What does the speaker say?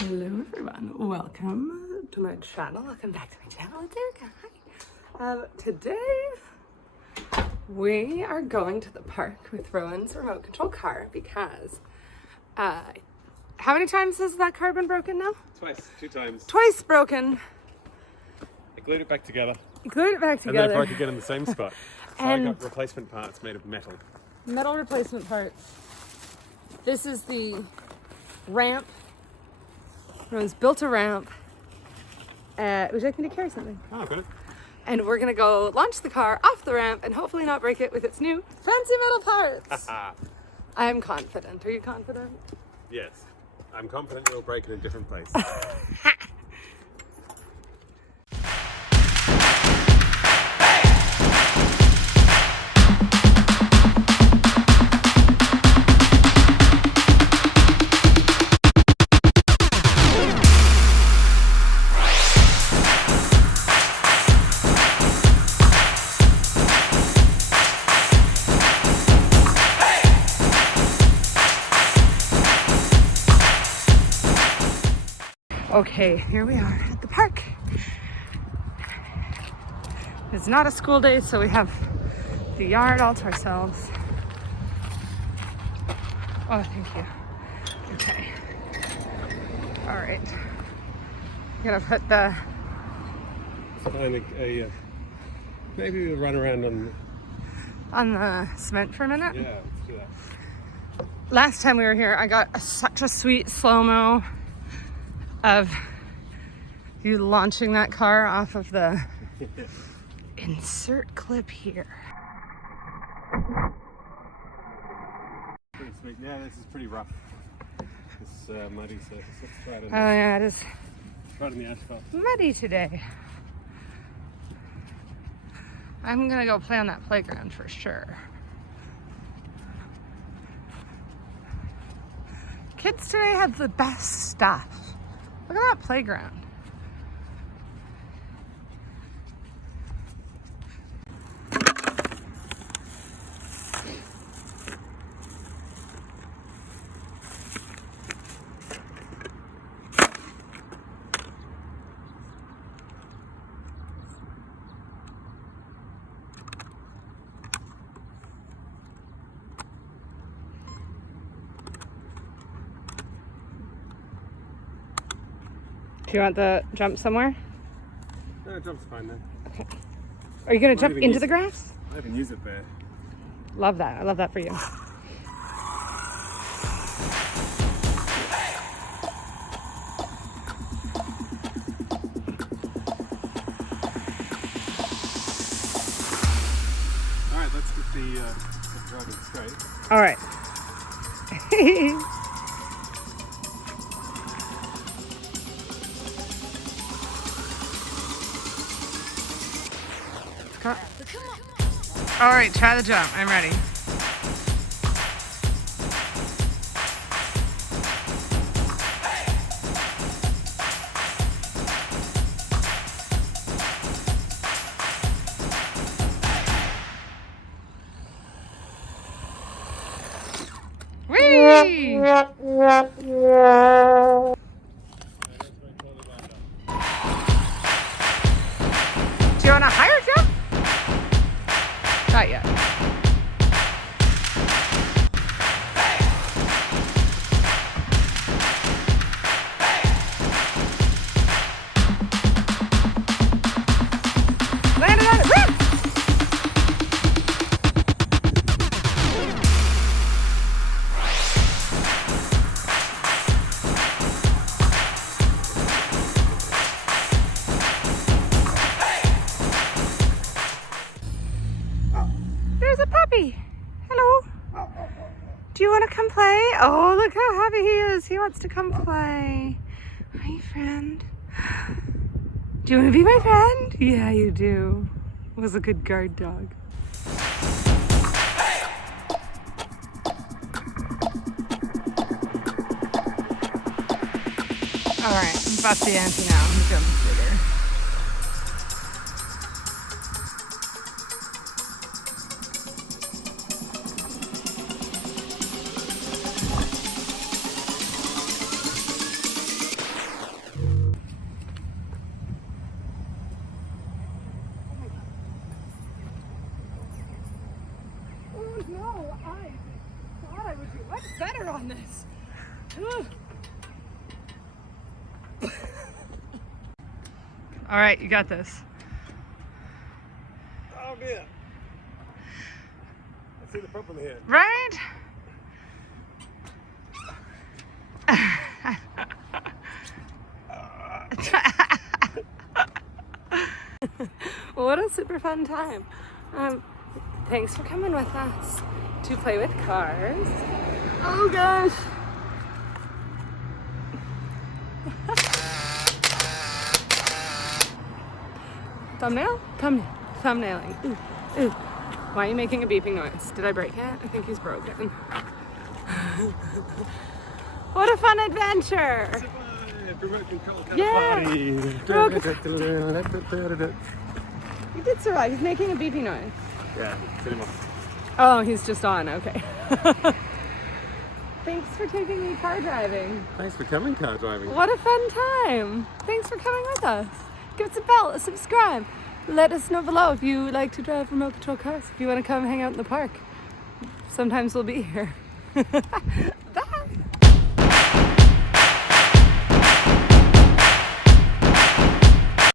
Hello everyone, welcome to my channel. Welcome back to my channel. It's Erica. Hi. Today we are going to the park with Rowan's remote control car because how many times has that car been broken now? Twice, 2 times. Twice broken. I glued it back together. You glued it back And together. then I broke again in the same spot. So And I got replacement parts made of metal. metal replacement parts. This is the ramp. Rowan's built a ramp. Would you like me to carry something? Oh, I've got it. And we're gonna go launch the car off the ramp and hopefully not break it with its new fancy metal parts. I am confident. Are you confident? Yes. I'm confident you'll break in a different place. Okay, here we are at the park. It's not a school day, so we have the yard all to ourselves. Oh, thank you. Okay. All right. Gonna put the... Find maybe we'll run around on the cement for a minute. Yeah, let's do that. Last time we were here, I got such a sweet slow-mo of you launching that car off of the insert clip here. Pretty sweet. Yeah, this is pretty rough. It's muddy, so let's try it. Oh yeah, it is Right in the asphalt. muddy today. I'm gonna go play on that playground for sure. Kids today have the best stuff. Look at that playground. Do you want the jump somewhere? No, jump's fine then. Okay. Are you gonna jump even into use the it. grass? I haven't used it there. Love that. I love that for you. Alright, let's get the driving straight. All right. All right, try the jump. I'm ready. Whee! Do you want a higher jump? Not yet. Landed on it. Woo! There's a puppy. Hello. Do you want to come play? Oh, look how happy he is. He wants to come play. Hi, friend. Do you want to be my friend? Yeah, you do. Was a good guard dog. All right, I'm about the ante now. He's going bigger. No, I thought I would do much better on this. All right, you got this. Oh, yeah. I see the purple here. Right? What a super fun time. Thanks for coming with us to play with cars. Oh gosh. Thumbnail? Thumbnailing. Ooh, ooh. Why are you making a beeping noise? Did I break it? I think he's broken. What a fun adventure! Yeah! You did survive. He's making a beeping noise. Yeah, cinema. Oh, he's just on. Okay. Thanks for taking me car driving. Thanks for coming car driving. What a fun time. Thanks for coming with us. Give us a bell, a subscribe. Let us know below if you like to drive remote control cars. If you want to come hang out in the park, sometimes we'll be here.